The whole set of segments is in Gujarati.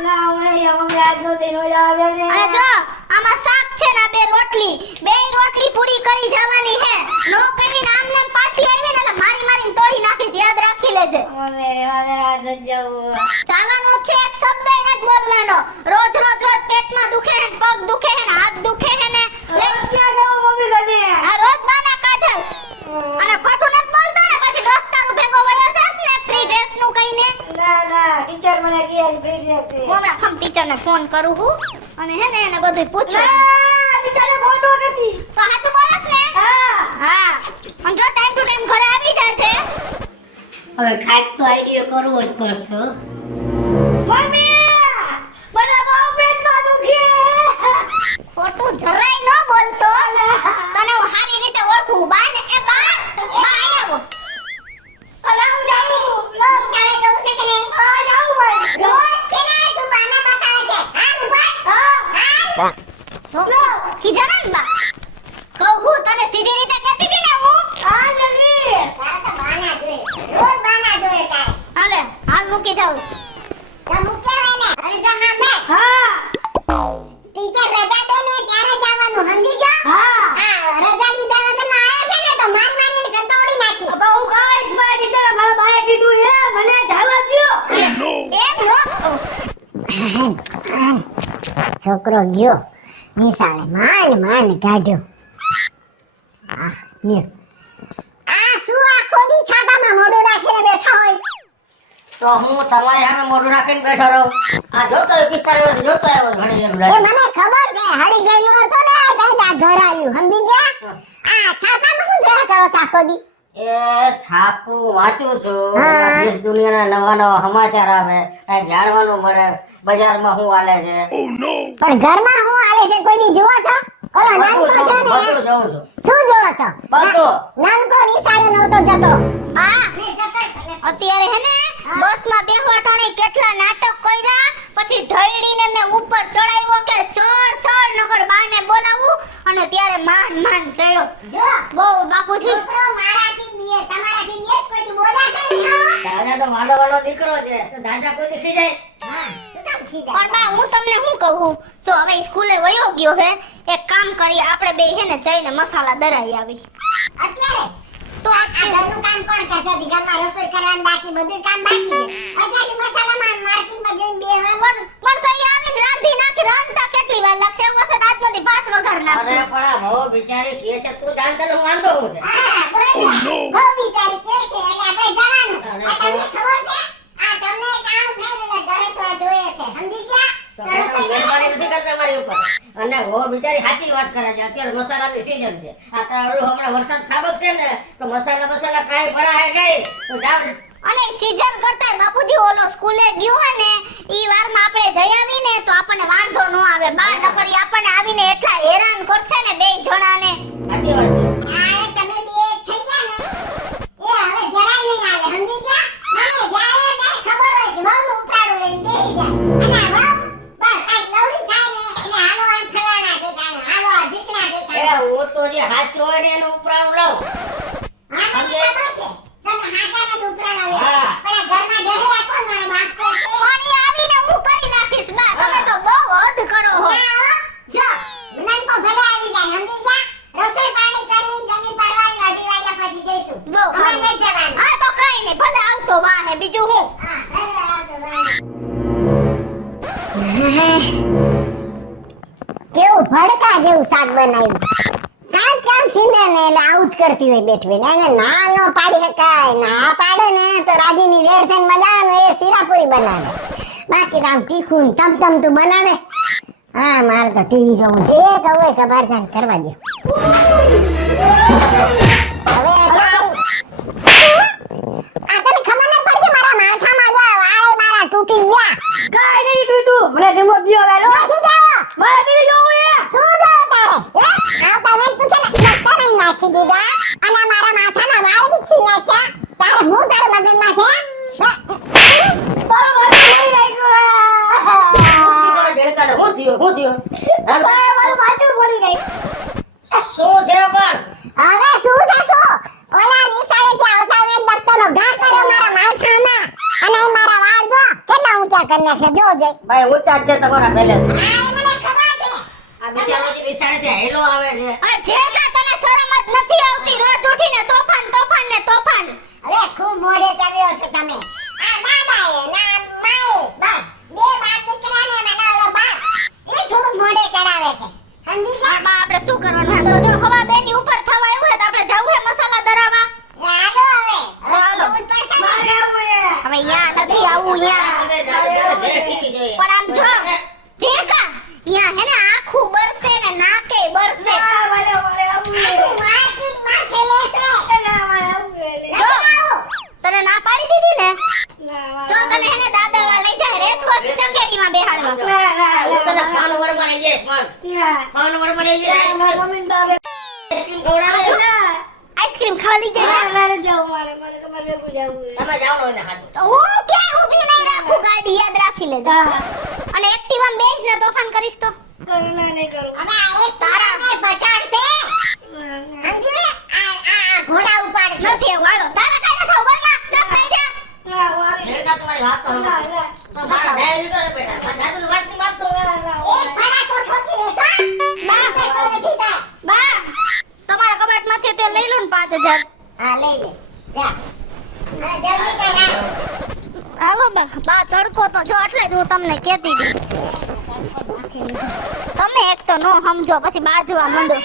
ના ઓરે મમ્મી આજનો દિન હોય આવે ને અને જો આમાં શાક છે ને બે રોટલી પૂરી કરી જવાની હે નો કરીને આમને પાછી આવી ને એટલે મારીને તોડી નાખીશ યાદ રાખી લેજે મમ્મી રાત જાવ ચાલવાનો છે એક શબ્દ એને જ બોલવાનો રોજ પેટમાં દુખે હે પગ દુખે હે હાથ દુખે હે ને ક્યાં જાવ મમ્મી કને આ રોજ બાના કાઢે અને ખોટું નથી બોલતો ને પછી દોસ્તાનો ભેગો વળ્યો જાસ ને ફ્રી ડ્રેસ નું કહીને ના ટીચર મને કહે ફ્રી ડ્રેસ છે હું હમણાં ખમ ટીચરને ફોન કરું હું અને હે ને એને બધું પૂછું ટીચરને ફોટો નથી તો સાચું બોલસ ને હા અને જો ટાઈમ ટુ ટાઈમ ઘરે આવી જાય છે હવે ખાઈ તો આઈડિયો કરવો જ પડશે મમ્મી મને બહુ પેટમાં દુખે ખોટું જરાય ન બોલતો તને હું સારી રીતે ઓળખું બા ને એ બા આવો અરે હું જાઉં શાળે જવું છે કે નહીં આ જાઉં ભાઈ રોજ છે ને તું બાના બતાવે છે હા ખીજાના ને બા કહું તને સીધી રીતે કહેતી હતી ને હું આ જલ્દી તારા તો બાના જોઈએ રોજ બાના જોઈએ તારે હાલે હાલ મૂકી જાઉં તો મૂક્યા હોય ને અરે જો હા મે હા ટીચર રજા દે ને ત્યારે જવાનું સમજી ગયો હા રજા લીધા વગર આવ્યા છે ને તો મારીને કટોડી નાખી અબા હું ગાઈસ મારા ટીચર મારા ભાઈએ કીધું હે મને જવા દ્યો એમ નો છોકરો ગયો નિશાળે માંડ કાઢ્યો આ શું આખો દી છાપામાં મોઢું રાખીને બેઠા હોય તો હું તમારી સામે મોઢું રાખીને બેઠો રહું આ જોતો પિસ્તાળીસ વર્ષ જોતો આવ્યો ઘણી એમ એ લાગે. મને ખબર કે હળી ગયેલું હતો ને દાદા ઘર આવ્યું સમજી ગયા આ છાપામાં શું જોયા કરો છો આખો દી એ છાપું વાંચું છું હા. દેશ દુનિયાના નવા સમાચાર આવે કાંઈક જાણવાનું મળે બજારમાં શું હાલે છે પણ ઘરમાં હું હાલે છે કોઈ દી જુઓ છો ઓલો નાનકો છે ને બધું જોઉં છું શું જોવો છો બધું. નાનકો નિશાળે નહોતો જતો હા અત્યારે હે ને બસમાં બેહવાટાણે કેટલા નાટક કર્યા પછી ઢળીને મેં ઉપર ચડાવ્યો કે ચડ નકર બાને બોલાવું અને ત્યારે માન ચડ્યો જો બહુ બાપુજી છોકરો મારાથી બીએ તમારાથી બીએ કોઈ દી બોલ્યા છે ને દાદા તો વાલો દીકરો છે તો દાદા કોઈ દેખી જાય હા શું કામ કીધા પણ બા હું તમને શું કહું જો હવે સ્કૂલે વયો ગયો હે એક કામ કરી આપણે બે હે ને જઈને મસાલા દરાઈ આવી અત્યારે તો આ ઘરનું કામ કોણ કરશે ઘરમાં રસોઈ કરવાનું બાકી બધું કામ બાકી છે અત્યારે મસાલામાં માર્કેટમાં જઈને બેહવા પણ તો એ આવીને રાંધી નાખી રાંધતા કેટલી વાર લાગશે એક વખત આજ નથી ભાત વઘાર અરે નાખું પણ આ બહુ બિચારી કે છે તું જાણતા ને હું વાંધો હું છે હા બોલ બહુ વિચારી કે છે એટલે આપણે જવાનું અરે આ તમને ખબર છે આ તમને કામ થાય ઘરે તો જોઈએ છે સમજી ગયા તો કાંઈ મહેરબાની નથી કરતા મારી ઉપર અને બહુ બિચારી સાચી વાત કરે છે અત્યારે મસાલાની સીઝન છે આ તારું હમણાં વરસાદ ખાબક છે ને તો મસાલા કાંઈ ભરાય નહીં તો જાવ અને સીઝન કરતા બાપુજી ઓલો સ્કૂલે ગયો હે ને ઈ વારમાં આપણે જઈ આવીને તો આપણને વાંધો ન આવે બા નકરી આપણને આવીને એટલા હેરાન કરશે ને બે જણાને સાચી વાત છે આ તમે બે થઈ ગયા ને એ હવે જરાય નહીં આવે સમજી ગયા મને જ્યારે ત્યારે ખબર હોય કે બહુ ઉતરાડો લઈને બેસી જાય અને બહુ બસ કાંઈક નવરી થાય ને એટલે હાલો આમ ફલાણા ઠેકાણે હાલો આ ઢીકણા એ ઠેકાણે હું તો જે સાચું હોય ને એનું ઉપરાણું લઉં હા મને ખબર છે તમે હાટાના જ ઉતરાડા લે હા. પણ આ ઘરમાં બેહેલા કોણ મારો બાપ કરશે પણ ઈ આવીને હું કરી નાખીશ બા તમે તો બહુ હદ કરો હો જો નનકો ભલે આવી જાય સમજી ગયા રસોઈ પાણી કરીને જમીન પરવારી અઢી વાગ્યા પછી જઈશું બહુ અમે સારું. નથી જવાનું હા તો કઈ નહીં ભલે આવતો બા ને બીજું હું હા ભલે આવજો ભાઈ કેવું ભડકા જેવું શાક બનાવ્યું કામ છીને ને એટલે આવું જ કરતી હોય બેઠવી ને ના નો પાડી શકાય ના પાડે ને તો રાજીની વેર થઈને મજા આવે એ શીરાપુરી બનાવે બાકી આમ તીખું ને તમતું બનાવે હા મારે તો ટીવી જોવું છે કહું ખબર છે કરવા દે હવે આ તને ખબર નહીં પડતી મારા માથામાં વાળ મારા તૂટી ગયા કાઈ નહીં ટૂટું મને રિમોટ દિયો વેલો નથી જાવ મારે ટીવી જોવું છે શું જોવે તારે આવતા વેત તું છે ને ડોક્ટર નહીં નાખી દીધા અને મારા માથાના વાળ વિખી નાખ્યા તારે હું તારા મગજમાં છે તારો માથું ફોડી નાખ્યું ડેડકાને હું થયો મારું માથું ફોડી નાખ્યું શું છે પણ હવે શું થશો ઓલા નિશાળેથી આવતા વેત ડોક્ટરનો ઘા કર્યો મારા માથામાં અને મારા વાળ જો કેટલા ઊંચા કરી નાખે જો જઈ ભાઈ ઊંચા જ છે તમારા પહેલે આ એ મને ખબર છે આ બિચારો જે નિશાળેથી હેલો આવે છે અરે જેઠા તને શરમ જ નથી આવતી રોજ ઉઠીને તોફાન તોફાન ને તોફાન હવે ખૂબ મોડે ચડ્યો છે તમે આ દાદાએ ના માએ બસ બે બાપ દીકરાને મને ઓલો બાપ એ થોડું મોડે ચડાવે છે સમજી ગયા આ બા આપણે શું કરવાનું તો જો હવા બેની ઉપર થવા આવ્યું હોય તો આપણે જાવું હે મસાલા દરાવા હાલો હવે હાલો. જવું જ પડશે ને. મારે આવું છે. હવે યા નથી આવું યા તમે જાઓ, ઠીક જોઈએ. પણ આમ જો જેઠા યા હે ને આખું બરસે ને નાકે બરસે ના, મારે આવું છે. આખું માર્કેટ માથે લેશે ના, મારે આવું છે. જો તને ના પાડી દીધી ને ના, જો તને હે ને દાદાવા લઈ જાય રેસકોર્સ ચંકેરીમાં બેહાડવા ના, હું તને ના, ફોન વડમાં લઈ જઈશ, પણ ના. ફોન વડમાં લઈ જઈશ. મારા મમ્મીને બાપે આઈસ્ક્રીમ ખવડાવે. ના, આઈસ્ક્રીમ ખાવા લઈ જાય ના, મારે જવું, મારે તમારે ભેગું જવું છે. તમે જાઓ ને એને હાથું. તો હું ક્યાં ઊભી નહીં રાખું ગાડી યાદ રાખી લેજે હા, અને એક્ટિવા બેસ ને તોફાન કરીશ તો ના, નહીં કરું. હવે આ એક તારાને પછાડશે ના, ના. સમજી આ ઘોડા ઉપાડશે નથી એવું હાલો તારા કાંઈ નથી ઉભા ના ચપ થઈ જા ના, હું આવી. રેખા, તમારી વાત તો ના, સાંભળો. ના. તો મારો ડાયો દીકરો છે બેટા. આ દાદુની વાત નહીં માનતો. ના, ના, એક હું ફડા તો ઠોકી લેશો બા તે કોઈ નથી થાય બા તમારા કબાટમાંથી તે લઈ લો ને 5000 હા લઈ લે જા અને જલ્દી કર હાલો બા બા તડકો તો જો એટલે જ હું તમને કહેતી હતી તમે એક તો નો સમજો પછી બાજવા માંડો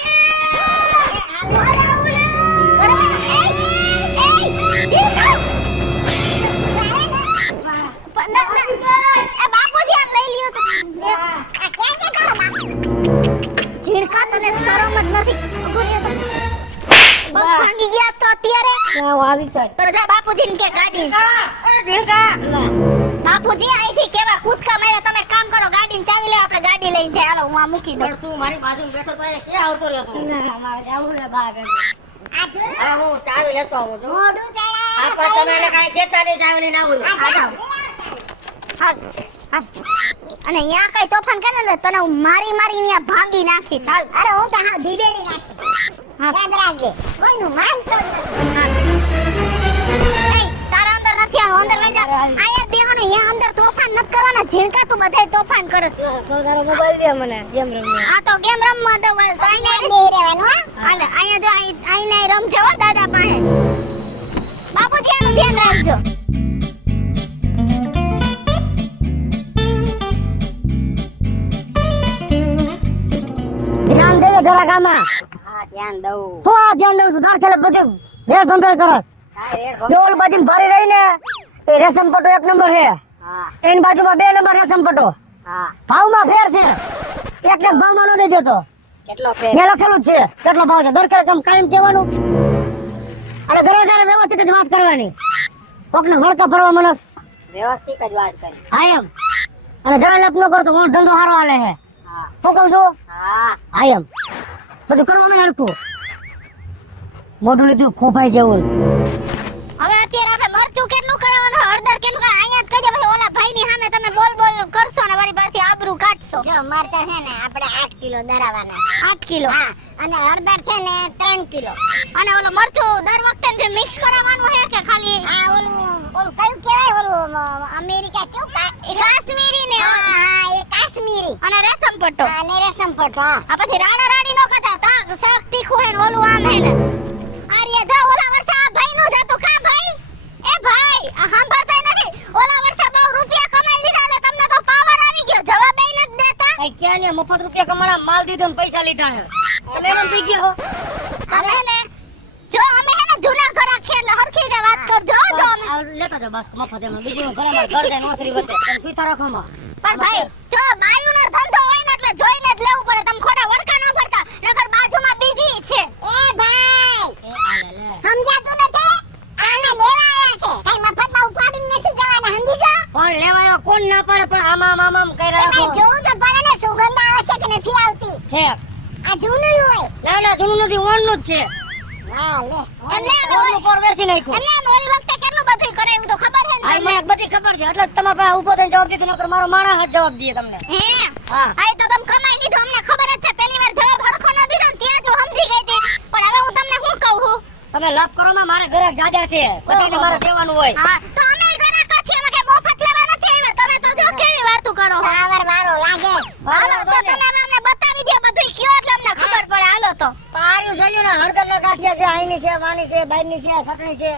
બાપુજી આ લઈ લ્યો તો આ ક્યાં કે કરો બા ઝીણકા તને શરમ જ નથી બસ ભાંગી ગયા તો અત્યારે ના, હું આવી સાહેબ. તો જા બાપુજીને કે ગાડી ના. બાપુજી અહીંથી કેવા કૂદકા માર્યા તમે કામ કરો ગાડીની ચાવી લે આપણે ગાડી લઈને જાય હાલો હું આ મૂકી દઉં પણ તું મારી બાજુમાં બેઠો તો અહીંયા ક્યાં આવતો રહ્યો તું? ના, મારે જવું છે બા ભેગું. આ જો હવે હું ચાવી લેતો આવું છું. મોઢું ચડાય આ પણ તમે એને કાંઈ કહેતા નહીં, ચાવી લઈને આવું છું. હા, હા. અને અહીંયા કઈ તોફાન કરે ને તને હું મારી અહીંયા ભાંગી નાખીશ હાલ અરે હું તો હા ધીરેડી નાખી હા. યાદ રાખજે કોઈનું માનતો જ નથી એય, તારા અંદર નથી આવવાનું, અંદર લઈ જા અહીંયા બેહોને અહીંયા અંદર તોફાન નથી કરવાના ઝીણકા તું બધાય તોફાન કરે છે. તો તારો મોબાઈલ દે મને ગેમ રમવા. આ તો ગેમ રમવા દો વાલ તો અહીંયા નહીં રહેવાનું હો હાલે અહીંયા જો અહીંયા રમજો હો દાદા પાસે બાપુજી આનું ધ્યાન રાખજો ધ્યાન દેજે જરા ગામમાં હા ધ્યાન દઉં હું આ ધ્યાન દઉં છું તાર ખેલે બધું રેડ ભંભેળ કરસ ડોલ બાજુ ભરી રહી ને એ રેશમ પટો 1 નંબર છે હા એની બાજુમાં 2 નંબર રેશમ પટો હા ભાવમાં ફેર છે એક ભાવમાં ન દેજો તો કેટલો ફેર મેં લખેલું જ છે કેટલો ભાવ છે દર કામ કાયમ કહેવાનું અને ઘરે ઘરે વ્યવસ્થિત જ વાત કરવાની કોકને વળકા ભરવા મનસ વ્યવસ્થિત જ વાત કરી હા એમ અને જરા લેપ ન કરો તો મોટો ધંધો હારો હાલે છે હા શું કહું છું હા હા એમ બધું કરવાનું હરખું મોઢું લીધું ખોફાઈ જેવું હવે અત્યારે આપણે મરચું કેટલું કરાવવાનું હળદર કેટલું કરાવવાનું અહીંયા જ કહેજો પછી ઓલા ભાઈની સામે તમે બોલ બોલ કરશો ને વળી પાછી આબરૂ કાઢશો જો મરચા છે ને આપણે 8 કિલો દરાવાના 8 કિલો હા અને હળદર છે ને 3 કિલો અને ઓલો મરચું દર વખતે જે મિક્સ કરાવવાનું છે કે ખાલી આ ઓલું કયું કહેવાય ઓલું અમેરિકા કેવું એ કાશ્મીરી ને હા હા એ કાશ્મીરી અને રેશમ પટ્ટો અને રેશમ પટ્ટો હા આ પછી રાડા રાડી નો કથા તા શાક તીખું હે ને ઓલું આમ હે ને આર્યા જા ઓલા વર્ષે આ ભાઈ નું જાતું કા ભાઈ એ ભાઈ આ સાંભળતા નથી ઓલા વર્ષે બહુ રૂપિયા કમાઈ લીધા એટલે તમને તો પાવર આવી ગયો જવાબ એ નથી દેતા કઈ ક્યાં ને મફત રૂપિયા કમાણા માલ દીધો ને પૈસા લીધા છે તમે એમ થઈ ગયો તમે ને જો અમે હે ને જૂના ઘર આખી એટલે હરખી રીતે વાત કરજો હો, જો અમે લેતા જાવ બસ મફત એમાં બીજું ઘરે માર ઘર જાય નોસરી વતે તમે સુતા રાખો માં પણ ભાઈ જો બાયુનો ધંધો હોય ને એટલે જોઈને જ લેવું પડે તમે ખોટા વડકા ન ભરતા નકર બાજુમાં બીજી છે એ ભાઈ એ આ લે લે સમજાતું નથી આને લેવા આવ્યા છે કઈ મફતમાં ઉપાડીને નથી જવાના સમજી ગયો પણ લેવાયો કોણ ના પાડે પણ આમ આમ આમ કઈ ભાઈ રાખો જોવું તો પડે ને સુગંધ આવે છે કે નથી આવતી ઠેક આ જૂનું હોય ના ના જૂનું નથી ઓણનું જ છે હા લે એમને ઓણનું પર બેસી નાખ્યું એમને ઓલી વખતે કેટલું બધું કરાવ્યું તો ખબર હે ને આ તમને? મને બધી ખબર છે એટલે જ તમારા પાસે ઉભો થઈને જવાબ દીધો નકર મારો માણસ જ જવાબ દે તમને હે હા આ તો તમે કમાઈ લીધું અમને ખબર જ છે પેલી વાર જવાબ હરખો ન દીધો ને ત્યાં જ હું સમજી ગઈ હતી પણ હવે હું તમને શું કહું છું તમે લાભ કરો માં મારે ઘરે જાજા છે બધાને મારે દેવાનું હોય હા તો અમે ઘણા કાચી અમે કે મફત લેવા નથી આવ્યા તમે આઈની છે, વાની છે, બાઈની છે, સટણી છે.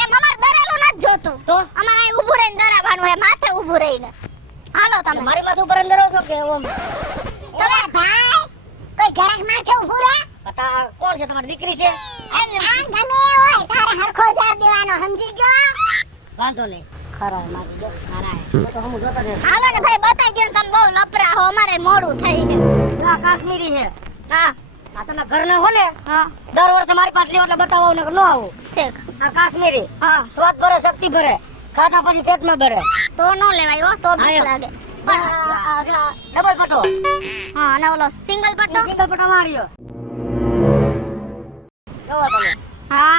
એમ અમારે દરેલું નથી જોતું. તો અમારે અહીં ઊભું રહીને દરાવવાનું હે, માથે ઊભું રહીને. હાલો તમે. મારી માથે ઉપર અંદર છો કે ઓમ? તમે ભાઈ કોઈ ઘરાક માથે ઊભું રહે આ કોણ છે તમારી દીકરી છે? એમ ના ગમે એ હોય તારે હરખો જવાબ દેવાનો સમજી ગયો વાંધો નહીં. ખરા મારી જો ખરા તો હું જોતો ને. હાલો ને ભાઈ બતાઈ દો તમે બહુ લપરા હો, અમારે મોડું થઈ ગયું. આ કાશ્મીરી છે. હા આ તમે ઘરના હો ને, હા દર વર્ષે મારી પાસે લેવા એટલે બતાવો ને ન આવું. ઠીક. આ કાશ્મીરી હા સ્વાદ ભરે, શક્તિ ભરે, ખાધા પછી પેટમાં ભરે. તો નો લેવાય હો, તો બીક આયો. લાગે. ડબલ પટો, હા અને ઓલો સિંગલ પટ્ટો. સિંગલ પટો માર્યો. જોવો તમે હા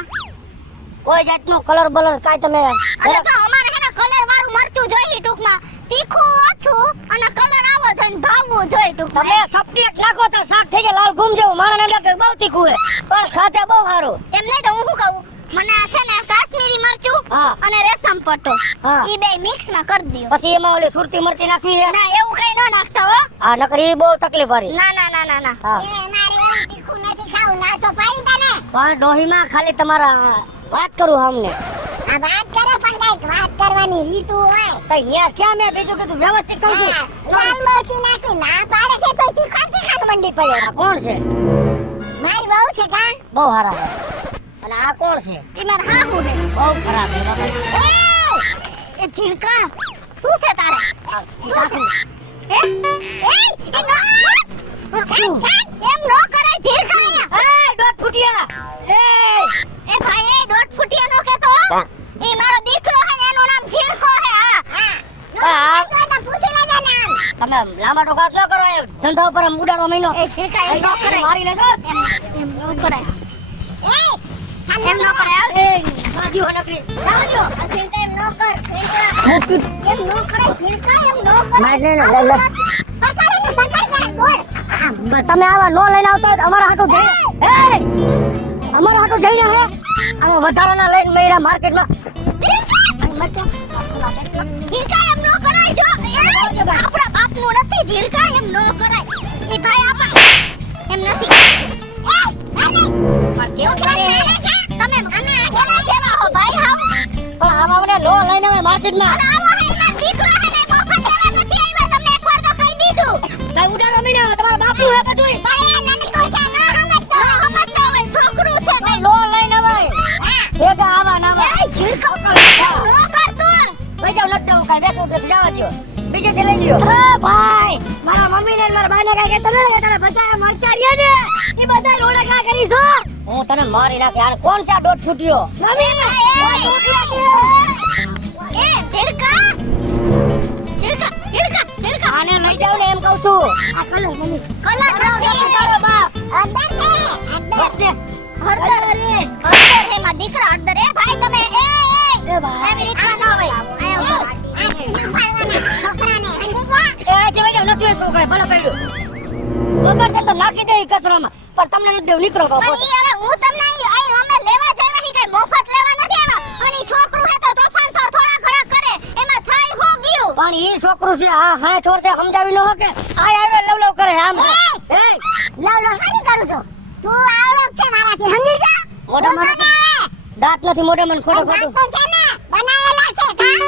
કોઈ જાતનો કલર બલર કાંઈ તમે અને તો અમારે હે ને કલર વાળું મરચું જોઈએ ટૂંકમાં, તીખું ઓછું અને કલર આવો જોઈએ ને ભાવવું જોઈએ ટૂંકમાં. તમે સપટી એક નાખો તો શાક થઈ જાય લાલ ગુમ જેવું. માણસ એમ લાગે બહુ તીખું હે પણ ખાતે બહુ સારું. એમ નહીં તો હું શું કહું, મને આ છે ને કાશ્મીરી મરચું હા. અને રેશમ પટ્ટો હા. ઈ બે મિક્સ માં કરી દયો. પછી એમાં ઓલી સુરતી મરચી નાખવી હે. ના એવું કઈ ન નાખતા હો. આ નકરી બહુ તકલીફ વાળી. ના ના ના ના ના. હા એ મારે એવું તીખું નથી ખાવું ના તો પાડી તને પણ ડોહીમાં ખાલી તમારા વાત કરું અમને. આ વાત કરે પણ કઈક વાત કરવાની રીત હોય કઈ ન્યા ક્યાં મેં બીજું કીધું વ્યવસ્થિત કહું છું. લાલ મરચી નાખી ના પાડે છે તો તીખા તીખા મંડી પડે આ કોણ છે? મારી વહુ છે કા બહુ સારા છે. અને આ કોણ છે? ઈ માર હાહુ છે. બહુ ખરાબ છે બાપા. એ ઝીણકા શું છે તારે? આ ઈ સાસુ. હે? એમ નો કરાય ઝીણકા અહીંયા. એ દોઢ ફૂટિયા. એ ભાઈ એ દોઢ ફૂટિયા નો કેતો. ઈ મારો દીકરો હે ને એનું નામ ઝીણકો હે. હા તો પૂછી લેજે નામ તમે લાંબા ટોકાત ન કરો. એ ધંધા ઉપર આમ ઉડાડવા મહિનો એ ઝીણકા એમ નો કરાય. મારી લેજો. એમ નો કરાય. એ એમ નો કરાય. એ બાજુ હો નકરી. જાઓ જો. આ ઝીણકા એમ નો કર. ઝીણકા એમ નો કરાય. ઝીણકા એમ નો કરાય. માર ને લે લે. પકડીને પકડ બોલ તમે આવા નો લઈને આવતો હોય તો અમારા હાટુ જઈને અમારા હાટુ જઈને હે અમે વધારાના લઈને મેળા માર્કેટમાં. ઝીણકા એમ નો કરાય જો. આપણા બાપનું નથી ઝીણકા એમ નો કરાય. ઈ ભાઈ આપા એમ નથી. પણ કેવું કરે? તમે અમે આગળ જેવા હો ભાઈ હાવ. પણ આવા મને નો લઈને અમે માર્કેટમાં. અને આવો હે એના દીકરો હે ને મફત લેવા નથી આવ્યા. તમને એકવાર તો કહી દીધું. કઈ ઉડાડો મહિના તમારા બાપનું હે બધું. પણ એ નાની કોચા ના સમજતો. સમજતો હોય છોકરું છે ભાઈ. નો લઈને આવે ભેગા આવા ના આવે. એ ઝીણકો નો કરતો. ભાઈ જાવ નથી જવું કાંઈ બેસો એટલે જવા દ્યો. બીજેથી લઈ લ્યો. ભાઈ મારા મમ્મી ને મારા ભાઈ ને કઈ કહેતો નથી. તમે બધા મરચા રહ્યા ને એ બધા રોડે કા કરી છો. હું તને મારી નાખી. આ કોણ છે આ દોઢ ફૂટ્યો? મમ્મી એ ઝીણકા ઝીણકા આને લઈ જાવ ને એમ કહું છું. આ કલર મમ્મી કલર નથી. તારો બાપ અંદર ને બસ ને. હળદર હે માં દીકરા હળદર. એ ભાઈ તમે એ ભાઈ એવી રીતના ન હોય. આયો છોકરાને સમજી એ ગયા આજે વઈ જાવ નથી વેસવું કાંઈ ભલે પડ્યું. વગર છે તો નાખી દે ઈ કચરામાં. પણ તમને નથી દેવું નીકળો બાપો. પણ ઈ હવે હું તમને અહીં અમે લેવા જવા હી કઈ મફત લેવા નથી આવ્યા. અને ઈ છોકરું હે તો તોફાન તો થોડા ઘણા કરે. એમાં થઈ હું ગયું. પણ ઈ છોકરું છે આ 60 વર્ષે સમજાવી ન શકે. આ આવે લવ લવ કરે આમ. એ લવ લવ હાની કરું છો તું આવડત છે મારાથી સમજી જા મોઢામાં દાંત નથી મોઢામાં ખોટો ખોટું. તો છે ને બનાવેલા છે કા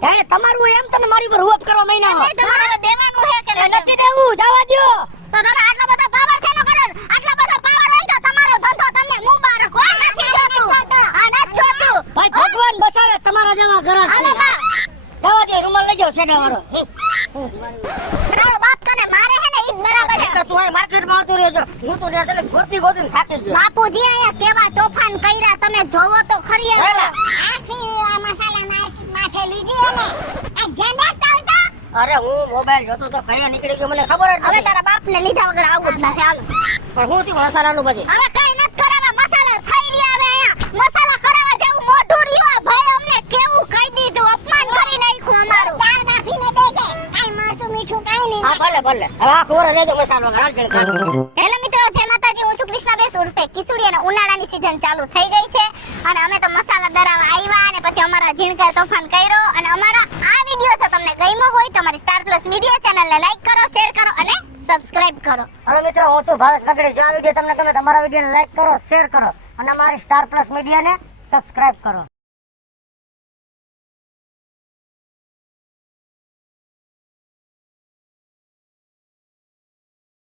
ત્યારે તમારું એમ તમે મારી પર રોપ કરવા મહિના હો. એ તમારે હવે દેવાનું હે કે એ નથી દેવું જવા દ્યો. તો તમે આટલો બધો પાવર છે નો કરો. આટલો બધો પાવર હોય તો તમારો ધંધો તમને મુબારક હોય. નથી જોતું. આ નથી જોતું. ભાઈ ભગવાન બસાવે તમારા જેવા ઘરાક હાલો છે. બા. જવા દ્યો રૂમાલ લઈ જાઓ સેડા વાળો. તારો બાપ તને મારે હે ને ઈ જ બરાબર છે. તો તું અહીં માર્કેટમાં આવતો રહેજો. હું તો ત્યાં છે ને ગોતી ગોતીને થાકી ગયો. બાપુજી અહીંયા કેવા તોફાન કર્યા તમે જોવો તો ખરી હવે. હેલા. આખી આ મસાલા માર્કેટ માથે લીધી અને આ ધ્યાન રાખતા હોય તો અરે હું મોબાઈલ જોતો તો કયા નીકળી ગયો મને ખબર જ હવે નથી. તારા બાપને લીધા વગર આવું જ નથી. હાલો પણ હું થયું મસાલાનું પછી. હવે કઈ નથી કરાવા. મસાલા થઈ રહ્યા હવે અહીંયા. મસાલા કરાવા જેવું મોઢું રહ્યું. આ ભાઈ અમને કેવું કહી દીધું. અપમાન કરી નાખ્યું અમારું. દાળ બાફીને દેજે કાઈ મરચું મીઠું કાઈ નહીં હા ભલે ભલે. હવે આ ખબર રહેજો મસાલો વગર હાલ જણ ખાધું. હેલો મિત્રો, જય માતાજી. હું છું કૃષ્ણાબેન ઉર્ફે કિસુડી અને ઉનાળાની સીઝન ચાલુ થઈ ગઈ છે અને અમે તો મસાલા દરાવા આવ્યા અને પછી અમારા ઝીણકા તોફાન કર્યો. અને અમારા આ વિડિયો જો તમને ગમ્યો હોય તો અમારી સ્ટાર પ્લસ મીડિયા ચેનલને લાઈક કરો, શેર કરો અને સબસ્ક્રાઇબ કરો. હાલો મિત્રો હું છું ભાવેશ પકડી. જો આ વિડીયો તમને ગમે તો મારા વિડીયોને લાઈક કરો શેર કરો અને અમારી સ્ટાર પ્લસ મીડિયાને સબસ્ક્રાઇબ કરો.